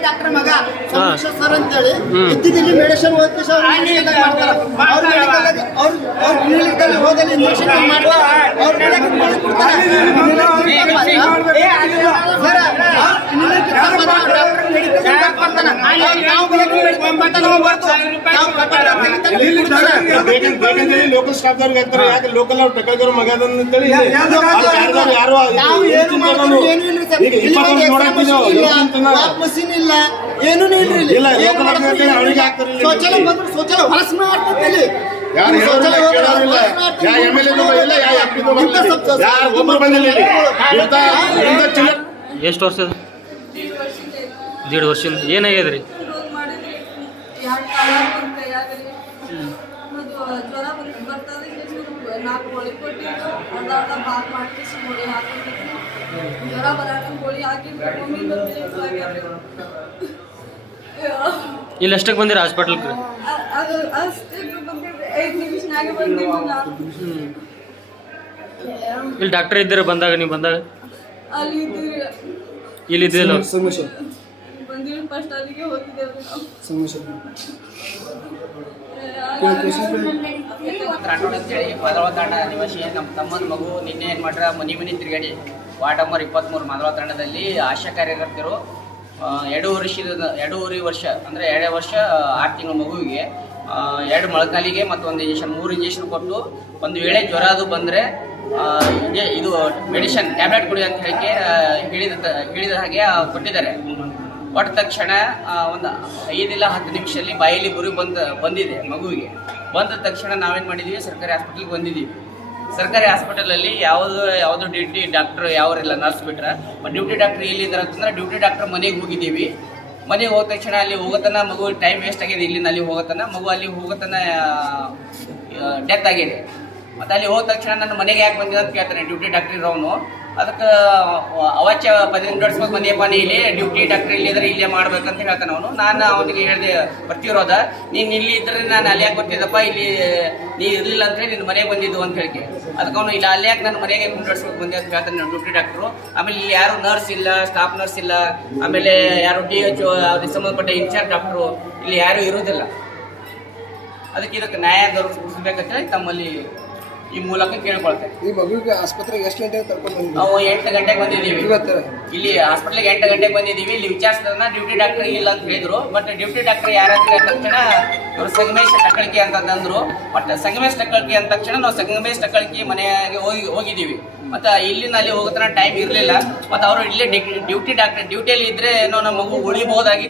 Doctor ಮಗ sir ಅಂತೇಳಿ medicine ಓದಿಸಿ ಅವ್ರ ಕ್ಲಿನಿಕ್ ಕ್ಲಿನಿಕಲ್ಲಿ ಹೋದಲ್ಲಿ ಇಂಜೆಕ್ಷನ್ ಮಾಡುವ ಅವ್ರ ಮೆಡಿಕಲ್ ಮಾಡಿ ಕೊಡ್ತಾರೆ ಸರ್ ಕ್ಲಿನಿಕ್ ನಾವು ಲೋಕಲ್ ಸ್ಟಾಫ್ ದವ್ರಿಗೆ ಹಾಕ್ತಾರೆ ಯಾಕೆ ಲೋಕಲ್ ಅವ್ರು ಮಗ ಅಂತೇಳಿ ಯಾರು ಏನು ಇಲ್ಲ ಇಲ್ಲಿ ವರ್ಷ ಏನೂ ಇಲ್ರಿ ಅವ್ರಿಗೆ ಹಾಕ್ತಾರೆ ಶೌಚಾಲಯ ಬಂದ್ರು ಶೌಚಾಲಯ. ಯಾರು. ಯಾ ಎಂ ಎಲ್ ಯಾ ಎಂ ಪಿ ಬಂದಿಲ್ಲ. ಎಷ್ಟು ವರ್ಷದ ದೀಡ್ ವರ್ಷದಿಂದ ಏನಾಗ್ಯದ್ರಿ ರೋಗ ಮಾಡಿದ್ರಿ ಎರಡು ಕಾಲ ಒಂದು ಕೈಯಾಗ್ರಿ ಮತ್ತು ಜ್ವರ ಬಂದು ಬರ್ತದೆ ಕೇಳಿ ನಾಲ್ಕು ಗೋಳಿ ಕೊಟ್ಟಿದ್ದು. ಅರ್ಧ ಅರ್ಧ ಭಾಗ ಮಾಡ್ಕೇಸಿ ಗೋಳಿ ಹಾಕಿದ್ರು ಜ್ವರ ಬರಾಕ ಗೋಳಿ ಹಾಕಿದ್ರು ಮಮ್ಮಿ ಬಂದು ಆಗ್ಯಾದ್ರಿ. ಇಲ್ಲಿ ಎಷ್ಟಕ್ಕೆ ಬಂದಿರ ಹಾಸ್ಪಿಟಲ್ ಅ- ಅದು ಅಷ್ಟೇ ಬಂದಿದ್ದೆ. ಐದು ನಿಮಿಷನಾಗೆ ಬಂದಿದ್ದು ನಾನು. ಇಲ್ಲಿ ಡಾಕ್ಟರ್ ಇದ್ದೀರ ಬಂದಾಗ ನೀವು ಬಂದಾಗ? ಅಲ್ಲಿ ಇದ್ದೀರಿ ಇಲ್ಲಿ ಇದ್ದಿಲ್ಲ ಬಂದಿರೋ ಫಸ್ಟ್ ಅಲ್ಲಿಗೆ ಹೋಗಿದ್ದೇವೆ ನಾವು ರಾಠೋಡ್ ಅಂತೇಳಿ ಮಾದಳ ತಾಂಡ ನಿವಾಸಿ ನಮ್ಮ ತಮ್ಮನ ಮಗು ನಿನ್ನೆ ಏನು ಮಾಡ್ರ ಮನಿ ಮನಿ ತಿರುಗಾಡಿ ವಾರ್ಡ್ ನಂಬರ್ ಇಪ್ಪತ್ತ್ಮೂರು ಮಾದಳ ತಾಂಡದಲ್ಲಿ ಆಶಾ ಕಾರ್ಯಕರ್ತರು ಎರಡು ವರ್ಷದ ಎರಡೂವರೆ ವರ್ಷ ಅಂದರೆ ಎರಡೇ ವರ್ಷ ಆರು ತಿಂಗಳ ಮಗುವಿಗೆ ಎರಡು ಮೊಳಕಾಲಿಗೆ ಮತ್ತು ಒಂದು ಇಂಜೆಕ್ಷನ್ ಮೂರು ಇಂಜೆಕ್ಷನ್ ಕೊಟ್ಟು ಒಂದು ವೇಳೆ ಜ್ವರ ಅದು ಬಂದರೆ ಇದು ಮೆಡಿಷನ್ ಟ್ಯಾಬ್ಲೆಟ್ ಕೊಡಿ ಅಂತ ಹೇಳಿ ಹೇಳಿದ ಹೇಳಿದ ಹಾಗೆ ಕೊಟ್ಟಿದ್ದಾರೆ. ಕೊಟ್ಟ ತಕ್ಷಣ ಒಂದು ಐದಿಲ್ಲ ಹತ್ತು ನಿಮಿಷದಲ್ಲಿ ಬಾಯಲ್ಲಿ ಗುರಿ ಬಂದ, ಬಂದಿದೆ ಮಗುವಿಗೆ. ಬಂದ ತಕ್ಷಣ ನಾವೇನು ಮಾಡಿದ್ದೀವಿ ಸರ್ಕಾರಿ ಹಾಸ್ಪಿಟ್ಲಿಗೆ ಬಂದಿದ್ದೀವಿ ಸರ್ಕಾರಿ ಹಾಸ್ಪಿಟಲಲ್ಲಿ ಯಾವುದು ಯಾವುದು ಡ್ಯೂಟಿ ಡಾಕ್ಟರ್ ಯಾವರಿಲ್ಲ, ನರ್ಸ್ ಬಿಟ್ರೆ. ಡ್ಯೂಟಿ ಡಾಕ್ಟರ್ ಎಲ್ಲಿದ್ದಾರೆ ಅಂತಂದ್ರೆ ಡ್ಯೂಟಿ ಡಾಕ್ಟರ್ ಮನೆಗೆ ಹೋಗಿದ್ದೀವಿ. ಮನೆಗೆ ಹೋದ ತಕ್ಷಣ ಅಲ್ಲಿ ಹೋಗತನ ಮಗು ಟೈಮ್ ವೇಸ್ಟ್ ಆಗಿದೆ, ಇಲ್ಲಿಂದ ಅಲ್ಲಿ ಹೋಗತನ. ಮಗು ಅಲ್ಲಿ ಹೋಗತನ ಡೆತ್ ಆಗಿದೆ. ಮತ್ತು ಅಲ್ಲಿ ಹೋದ ತಕ್ಷಣ ನನ್ನ ಮನೆಗೆ ಯಾಕೆ ಬಂದಿದೆ ಅಂತ ಕೇಳ್ತಾನೆ, ಡ್ಯೂಟಿ ಡಾಕ್ಟ್ರ್ ಇರೋನು. ಅದಕ್ಕೆ ಅವಾಚ್ಯ ಪದ ನಡ್ಸ್ಬೇಕು ಬಂದಿಯಪ್ಪ ನೀ ಇಲ್ಲಿ ಡ್ಯೂಟಿ ಡಾಕ್ಟರ್ ಇಲ್ಲಿ ಇದ್ರೆ ಇಲ್ಲೇ ಮಾಡ್ಬೇಕಂತ ಹೇಳ್ತಾನೆ ಅವನು. ನಾನು ಅವನಿಗೆ ಹೇಳಿದೆ, ಬರ್ತಿರೋದ. ನೀನು ಇಲ್ಲಿ ಇದ್ರೆ ನಾನು ಅಲ್ಲಿ ಯಾಕೆ ಬರ್ತಿದ್ದಪ್ಪ? ಇಲ್ಲಿ, ನೀ ಇರಲಿಲ್ಲ ಅಂತ ನಿನ್ನ ಮನೆಗೆ ಬಂದಿದ್ದು ಅಂತ ಹೇಳಿ ಅದಕ್ಕೆ ಅವನು, ಇಲ್ಲ, ಅಲ್ಲಿ ಯಾಕೆ ನನ್ನ ಮನೆಗೆ ಮುಂದುವರ್ಸ್ಬೇಕು ಬಂದೆ? ಅಂತ ಹೇಳ್ತಾನೆ ಡ್ಯೂಟಿ ಡಾಕ್ಟ್ರು. ಆಮೇಲೆ ಇಲ್ಲಿ ಯಾರು ನರ್ಸ್ ಇಲ್ಲ, ಸ್ಟಾಫ್ ನರ್ಸ್ ಇಲ್ಲ. ಆಮೇಲೆ ಯಾರು ಡಿ ಎಚ್ ಅವ್ರಿಗೆ ಸಂಬಂಧಪಟ್ಟ ಇನ್ಚಾರ್ಜ್ ಡಾಕ್ಟ್ರು, ಇಲ್ಲಿ ಯಾರು ಇರೋದಿಲ್ಲ. ಅದಕ್ಕೆ ಇದಕ್ಕೆ ನ್ಯಾಯ ದೊರಕಿಸ್ಬೇಕಂತ ಹೇಳಿ ತಮ್ಮಲ್ಲಿ ಈ ಮೂಲಕ ಕೇಳ್ಕೊಳ್ತೇವೆ ಈ ಮಗುವಿಗೆ ಆಸ್ಪತ್ರೆಗೆ ಎಷ್ಟು ಗಂಟೆಗೆ ಕರ್ಕೊಂಡು ಬಂದಿದ್ದೀವಿ ನಾವು ಎಂಟು ಗಂಟೆಗೆ ಬಂದಿದ್ದೀವಿ. ಇವತ್ತು? ಇಲ್ಲಿ ಹಾಸ್ಪಿಟ್ಲಿಗೆ ಎಂಟು ಗಂಟೆಗೆ ಬಂದಿದ್ದೀವಿ. ಇಲ್ಲಿ ವಿಚಾರಿಸಿದ್ರೆ ಡ್ಯೂಟಿ ಡಾಕ್ಟರ್ ಇಲ್ಲ ಅಂತ ಹೇಳಿದ್ರು. ಬಟ್ ಡ್ಯೂಟಿ ಡಾಕ್ಟರ್ ಯಾರಂತ ಹೇಳಿದ ತಕ್ಷಣ ಇವರು ಸಂಗಮೇಶ್ ಟಕ್ಕಳಿಕೆ ಅಂತಂದ್ರು ಬಟ್ ಸಂಗಮೇಶ್ ಟಕ್ಕಳಿಕೆ ಅಂದ ತಕ್ಷಣ ನಾವು ಸಂಗಮೇಶ್ ಟಕ್ಕಳಿಕೆ ಮನೆಗೆ ಹೋಗಿ ಹೋಗಿದ್ದೀವಿ. ಮತ್ತೆ ಇಲ್ಲಿಂದ ಅಲ್ಲಿ ಹೋಗೋತನ ಟೈಮ್ ಇರಲಿಲ್ಲ. ಮತ್ತೆ ಅವರು ಇಲ್ಲೇ ಡ್ಯೂಟಿ ಡಾಕ್ಟರ್ ಡ್ಯೂಟಿಯಲ್ಲಿ ಇದ್ರೆ ಏನೋ ನಮ್ಮ ಮಗು ಉಳಿಬಹುದಾಗಿ